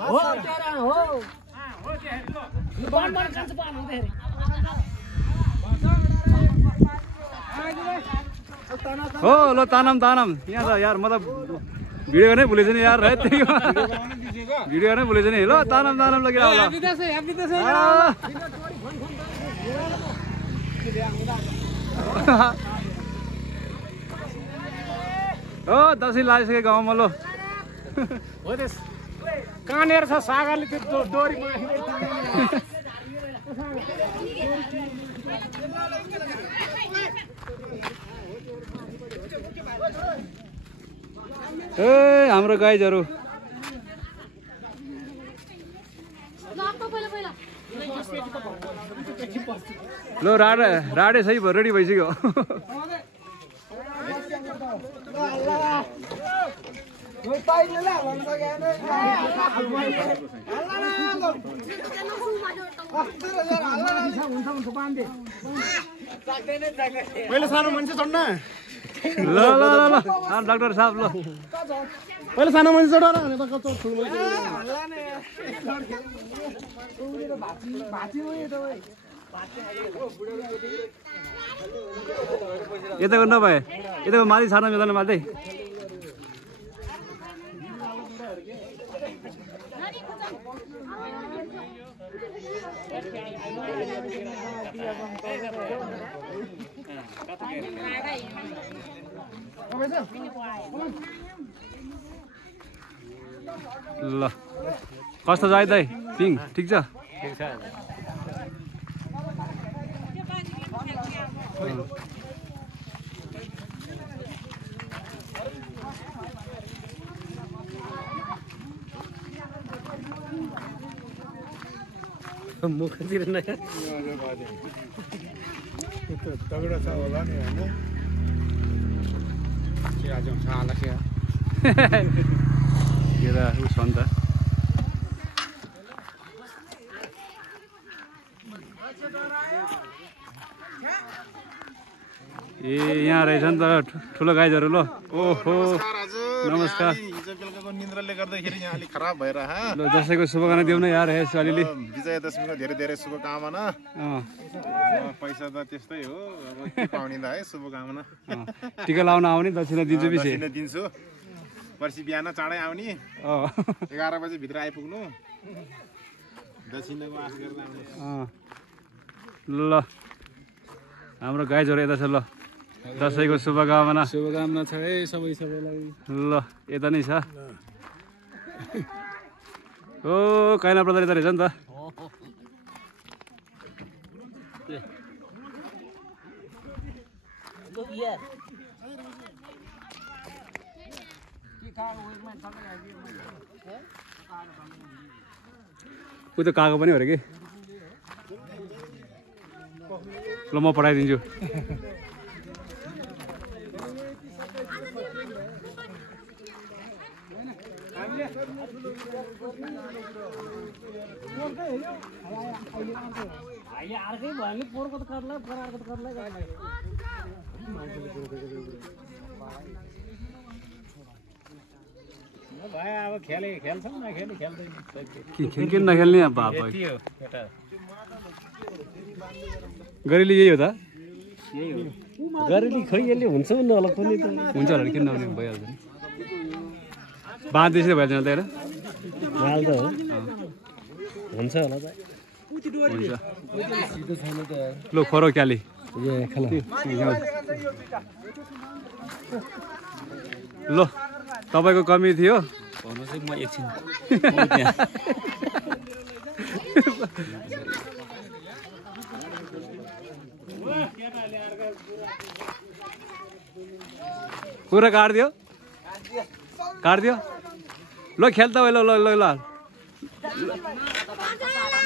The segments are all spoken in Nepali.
हो लो तानम यहाँ त यार मतलब भिडियो नै भुलेछ नि यार है भिडियो नै भुलेछ नि ल तानम लगेर आउला हो दसैँ लागिसक्यो गाउँमा लो हो त्यस कहाँनिर छ सागरले त्यो डोरी ए हाम्रो गाइजहरु लो राडे सही भयो रेडी भइसक्यो पहिले सानो मान्छे चढ्न ल डाक्टर साहब ल पहिले सानो मान्छे चढ यताको नभए यताको माथि छाड्न मिल्दैन माथि ल कस्तो छ दाइ पिङ ठिक छ मुखतिर नै तगडा छ होला नि हैन के आज छाला के केरा उस हो नि त ए यहाँ रहेछ नि त ठुलो गाइजहरु ल ओहो नमस्कार हिजो बेलुकाको निन्द्राले गर्दाखेरि यहाँ अलि खराब भएर ल दसैँको शुभकामना देऊ न यार हेस अलिअलि विजयादशमीको धेरै धेरै शुभकामना पैसा त त्यस्तै हो अब के पाउने त है शुभकामना टिका लाउन आउने दक्षिणा दिन्छु बिसे दिन्छु पर्सि बिहान चाँडै आउने 11 बजे भित्र आइपुग्नु दक्षिणाको आश गरेर आउने ल हाम्रो गाइजहरु यता छ ल दसैँको शुभकामना छ है सबैलाई ल यता नै छ ओ काइना ब्रदर यता रहेछ नि त उ त कागो पनि हो रे कि ल म पठाइदिन्छु अब खेल्छ नखेल्ने खेल्दैन किन नखेल्ने बाप गरेली यही हो त गरेली खै यसले हुन्छ नहोला पनि त हुन्छ होला किन नहुने भइहाल्छ नि बाँध त्यसै भइहाल्छ नि त हेर हाल त हो हुन्छ होला त ल खरो क्याली ल तपाईको कमी थियो भन्नु चाहिँ म एकछिन पुरा काट्दियो ल खेल त ल ल ल ल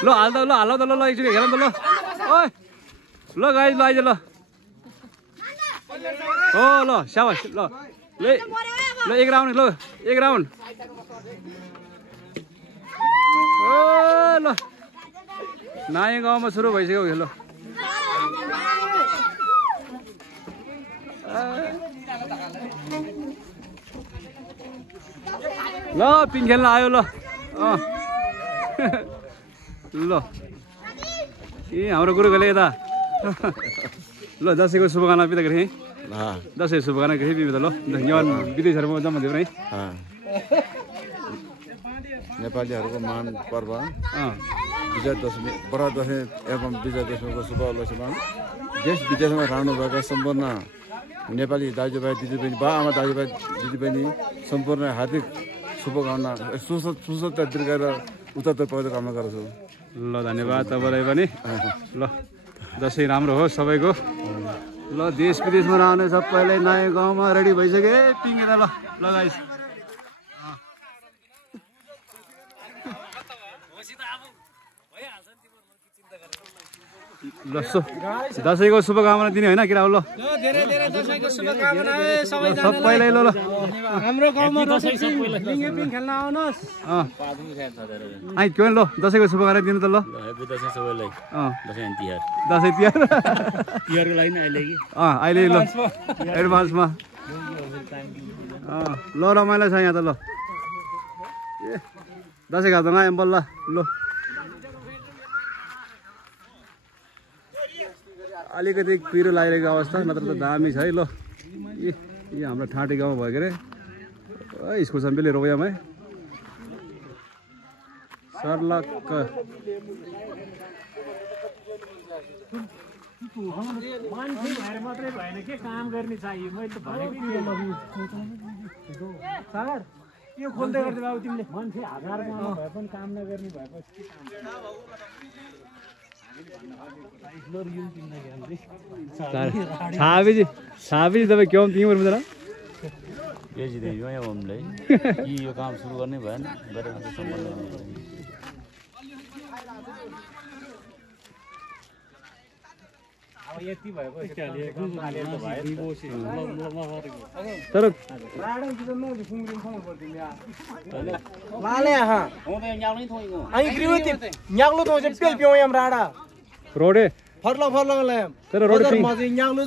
ल हाल त ल हाल त ल एकचोटि खेल त ल ओइ ल गाइज ल आइज ल हो ल स्याबास ल ल एक राउन्ड ल एक राउन्ड ओ ल नयाँ गाउँमा सुरु भइसक्यो खेल ल पिङ खेल्न आयो ल ल ए हाम्रो गुरु गले यता ल दसैँको शुभकामना बिदा गरे दसैँ शुभकामना गरे बिदा ल यहाँ विदेशहरुमा जम्मा दियो है नेपालीहरूको महान पर्व विजय दशमी बडा दशैँ एवं विजय दशमीको शुभ उपलक्ष्यमा देश विदेशमा रहनुभएका सम्पूर्ण नेपाली दाजुभाइ दिदीबहिनी बा आमा दाजुभाइ दिदीबहिनी सम्पूर्ण हार्दिक शुभकामना सुस्वास्थ्य दीर्घ र उत्तरोत्तर प्रगति कामना गर्छु ल धन्यवाद तपाईलाई पनि ल दसैँ राम्रो होस् सबैको ल देश विदेशमा रहने सबैलाई नयाँ गाउँमा रेडी भइसके पिङेर ल गाइस ल दसैँको शुभकामना दिने होइन केटा ल धेरै धेरै दसैँको शुभकामना सबैलाई ल हाम्रो गाउँमा दसैँ सबैलाई पिङ खेल्न आउनुहोस् आइ के ल दसैँको शुभकामना दिनु त ल हेप्पी दसैँ सबैलाई दसैँ तिहार दसैँ तिहार तिहारको लागि अहिले कि अहिले ल एडभान्समा ल रमाइलो छ यहाँ त ल ए दसैँ घाट त आयौँ बल्ल ल अलिकति पिरो लागिरहेको अवस्था नत्र त दामी छ है ल यो हाम्रो ठाँटी गाउँ भयो के अरे स्कुल सम्पेले रोयामा सर्लक्क मान्छे भएर मात्रै भएन के काम गर्ने चाहियो मैले त भनेको सागर यो खोल्दै गर्दै बाबु तिमीले मान्छे हजारमा भए पनि काम नगर्ने भएपछि छाबी तपाईँ क्यों तिमी बोल्दैन यो जिते यो हमलाई कि यो काम सुरु गर्नै भएन गरेर सम्बन्ध अब यति भएपछि तर लाले हा आई ग्रिवती न्याग्लो तो जे पेल पियो यम राडा रोडे फर्ला फर्ला लाम तर रोड मजे न्याग्लो